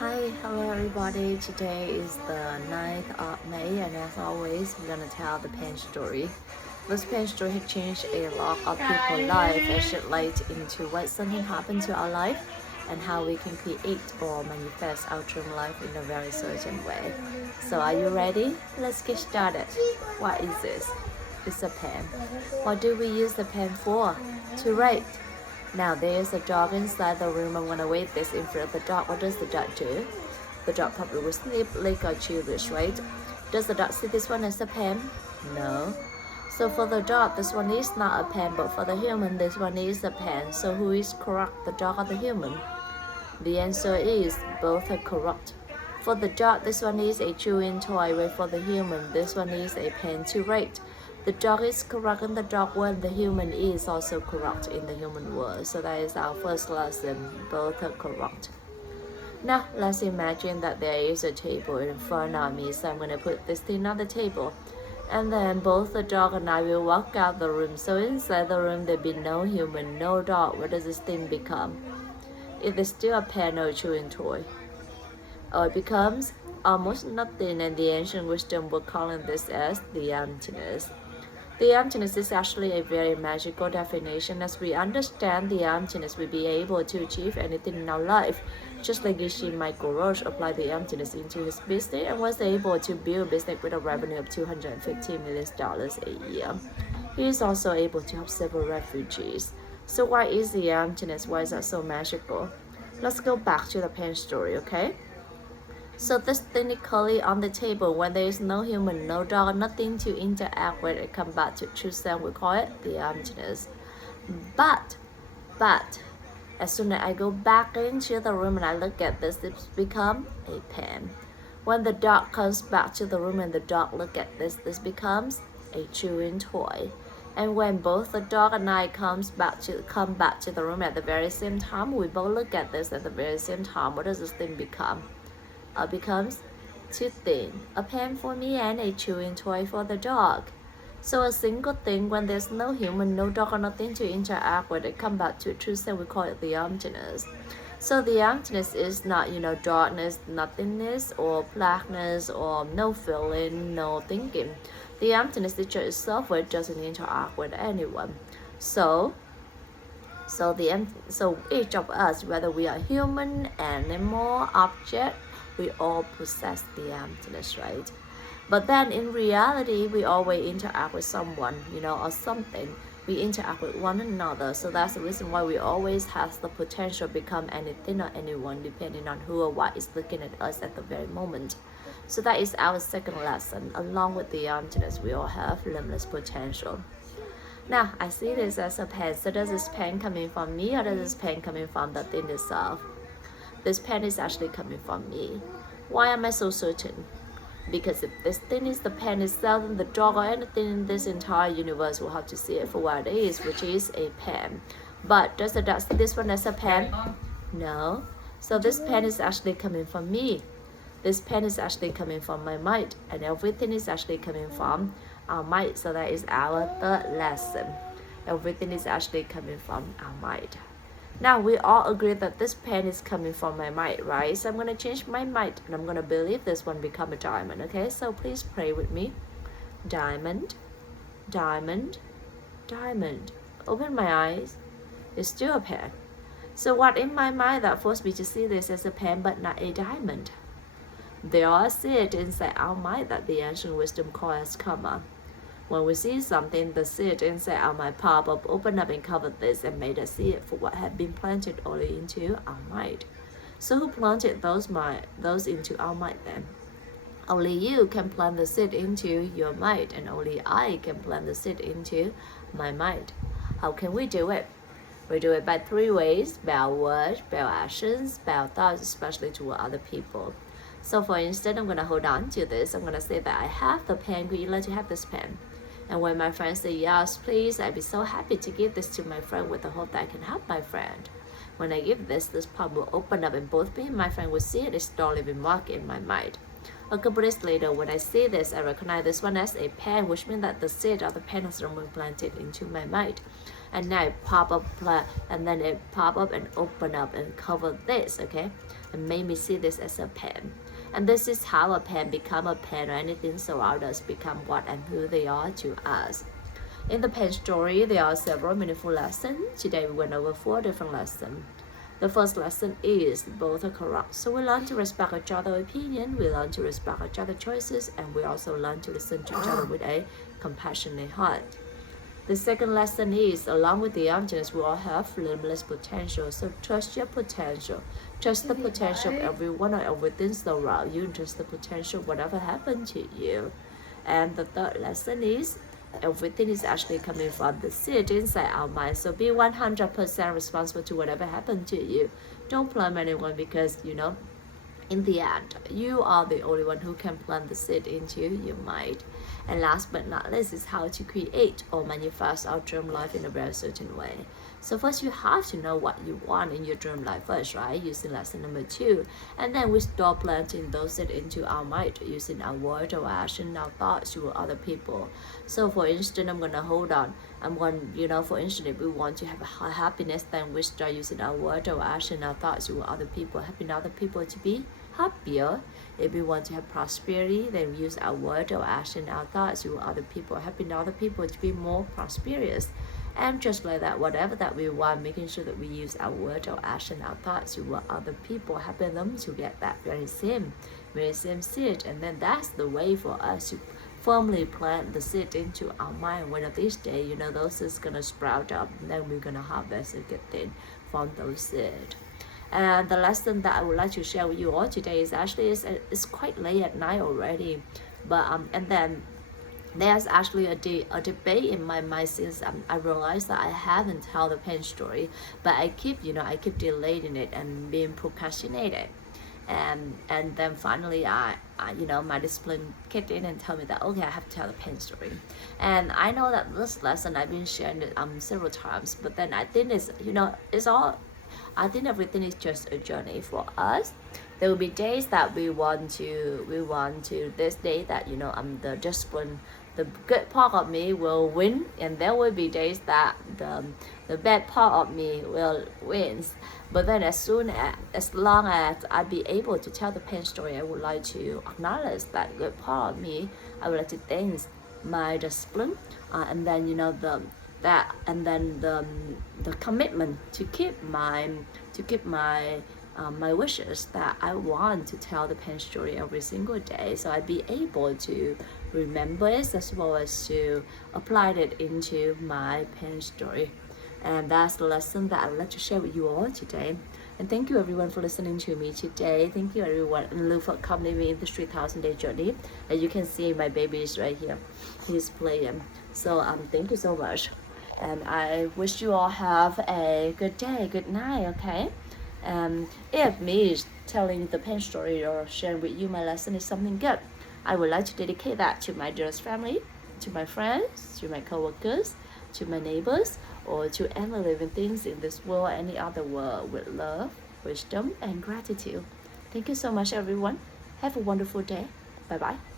Hi, hello everybody. Today is the 9th of May, and as always, we're gonna tell the pen story. This pen story has changed a lot of people's life and shed light into why something happened to our life and how we can create or manifest our dream life in a very certain way. So are you ready? Let's get started. What is this? It's a pen. What do we use the pen for? To write. Now there's a dog inside the room. I'm gonna wait this in front of the dog. What does the dog do? The dog probably will sleep like a childish, right? Does the dog see this one as a pen? No. So for the dog, this one is not a pen, but for the human, this one is a pen. So who is correct, the dog or the human? The answer is both are correct. For the dog, this one is a chewing toy, while for the human, this one is a pen to write. The dog is correct in the dog world, the human is also correct in the human world. So that is our first lesson, both are correct. Now let's imagine that there is a table in front of me, so I'm going to put this thing on the table. And then both the dog and I will walk out the room. So inside the room there be no human, no dog. What does this thing become? It is still a pen or chewing toy. Or it becomes almost nothing, and the ancient wisdom were calling this as the emptiness. The emptiness is actually a very magical definition. As we understand the emptiness, we'll be able to achieve anything in our life. Just like Rishi Michael Roche applied the emptiness into his business and was able to build a business with a revenue of $250 million a year. He is also able to help several refugees. So why is the emptiness? Why is that so magical? Let's go back to the pen story, okay? So this technically on the table, when there is no human, no dog, nothing to interact with, it comes back to true self, we call it the emptiness. But, as soon as I go back into the room and I look at this, it's become a pen. When the dog comes back to the room and the dog look at this becomes a chewing toy. And when both the dog and I come back to the room at the very same time, we both look at this at the very same time. What does this thing become? Becomes two things, a pen for me and a chewing toy for the dog. So a single thing, when there's no human, no dog or nothing to interact with, it comes back to truth, and we call it the emptiness. So the emptiness is not, darkness, nothingness, or blackness, or no feeling, no thinking. The emptiness is just itself, where it doesn't interact with anyone. So each of us, whether we are human, animal, object, we all possess the emptiness, right? But then in reality, we always interact with someone, or something. We interact with one another. So that's the reason why we always have the potential to become anything or anyone, depending on who or what is looking at us at the very moment. So that is our second lesson. Along with the emptiness, we all have limitless potential. Now, I see this as a pen. So does this pen coming from me, or does this pen coming from the thing itself? This pen is actually coming from me. Why am I so certain? Because if this thing is the pen itself, then the dog or anything in this entire universe will have to see it for what it is, which is a pen. But does the dog see this one as a pen? No. So this pen is actually coming from me. This pen is actually coming from my mind, and everything is actually coming from our mind. So that is our third lesson. Everything is actually coming from our mind. Now we all agree that this pen is coming from my mind, right? So I'm going to change my mind, and I'm going to believe this one become a diamond, okay? So please pray with me. Diamond, diamond, diamond. Open my eyes. It's still a pen. So what in my mind that forced me to see this as a pen but not a diamond? There are seeds inside our mind that the ancient wisdom calls karma. When we see something, the seed inside our mind pop up, open up and cover this and made us see it for what had been planted only into our mind. So who planted those into our mind then? Only you can plant the seed into your mind, and only I can plant the seed into my mind. How can we do it? We do it by three ways: by our words, by our actions, by our thoughts, especially toward other people. So for instance, I'm going to hold on to this. I'm going to say that I have the pen. Would you like to have this pen? And when my friend say yes, please, I'd be so happy to give this to my friend with the hope that I can help my friend. When I give this palm will open up and both me and my friend will see it. It's still living mark in my mind. A couple days later, when I see this, I recognize this one as a pen, which means that the seed of the pen has been planted into my mind. and now it pop up, and then it pop up and open up and cover this, okay, and made me see this as a pen. And this is how a pen become a pen, or anything surround us become what and who they are to us. In the pen story, there are several meaningful lessons. Today we went over 4 different lessons. The first lesson is both are correct. So we learn to respect each other's opinion, we learn to respect each other's choices, and we also learn to listen to each other with a compassionate heart. The second lesson is, along with the emptiness, we all have limitless potential. So trust your potential. Trust the potential of everyone or everything around you. Trust the potential of whatever happened to you. And the third lesson is, everything is actually coming from the seed inside our mind. So be 100% responsible to whatever happened to you. Don't blame anyone, because in the end, you are the only one who can plant the seed into your mind. And last but not least is how to create or manifest our dream life in a very certain way. So first you have to know what you want in your dream life first, right? Using lesson number 2. And then we start planting those seeds into our mind using our word or action, our thoughts to other people. So for instance, I'm gonna hold on. For instance, if we want to have a happiness, then we start using our word or action, our thoughts to other people, helping other people to be happier. If we want to have prosperity, then we use our word or action, our thoughts to other people, helping other people to be more prosperous. And just like that, whatever that we want, making sure that we use our word or action, our thoughts to other people, helping them to get that very same seed. And then that's the way for us to firmly plant the seed into our mind. One of these days, those seeds gonna sprout up, and then we're gonna harvest a good thing from those seeds. And the lesson that I would like to share with you all today is actually it's quite late at night already, but and then there's actually a debate in my mind since I realized that I haven't told the pen story, but I keep delaying it and being procrastinated. And then finally I my discipline kicked in and told me that okay, I have to tell the pen story. And I know that this lesson I've been sharing it several times, but then I think I think everything is just a journey for us. There will be days that we want to this day that the discipline, the good part of me will win, and there will be days that the bad part of me will win. But then as long as I be able to tell the pen story, I would like to acknowledge that good part of me. I would like to thank my discipline, and then the commitment to keep my wishes that I want to tell the pen story every single day, so I'd be able to remember it as well as to apply it into my pen story. And that's the lesson that I would like to share with you all today. And thank you everyone for listening to me today. Thank you everyone, and look for accompanying me in this 3,000 day journey. As you can see, my baby is right here. He's playing. So thank you so much. And I wish you all have a good day, good night, okay? If me telling the pen story or sharing with you my lesson is something good, I would like to dedicate that to my dearest family, to my friends, to my co-workers, to my neighbors, or to any living things in this world, any other world, with love, wisdom, and gratitude. Thank you so much, everyone. Have a wonderful day. Bye-bye.